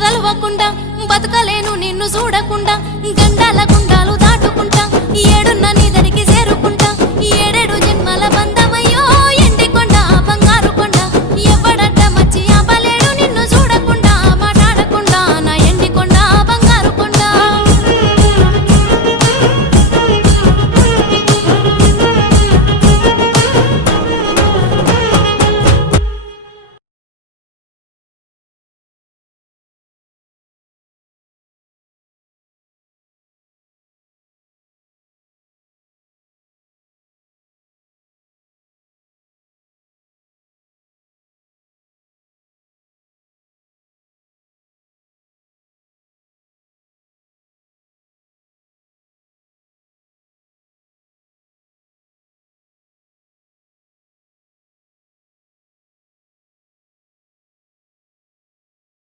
తలవకుండా బతకలేను నిన్ను చూడకుండా గండాల గుండాలు దాటుకుంటా ఏడున్న నీ దరికి చేరుకుంటా ఏడేడు